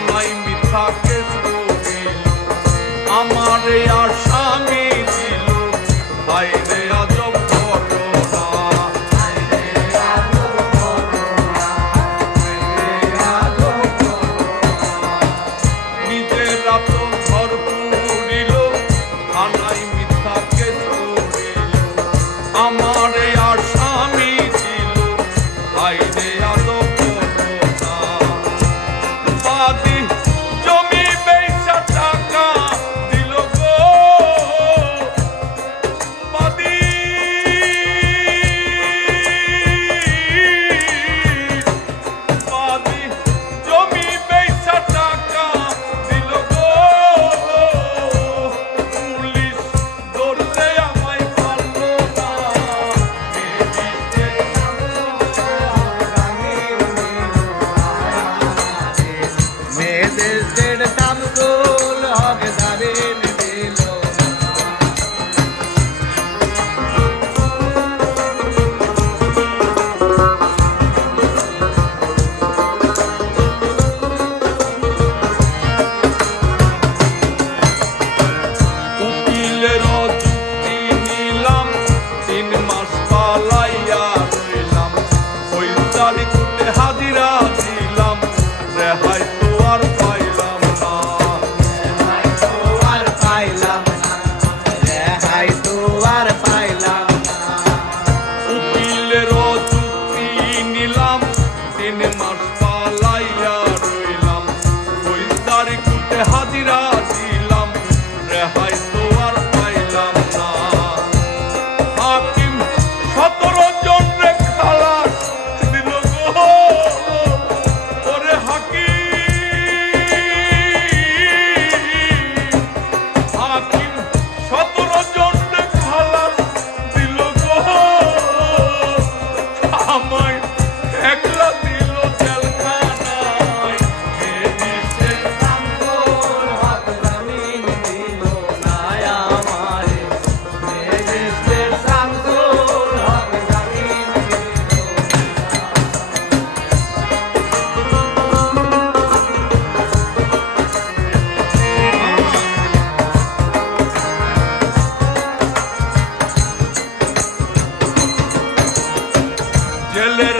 নাই মিথ্যাকে আমার time ago.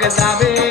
que saber.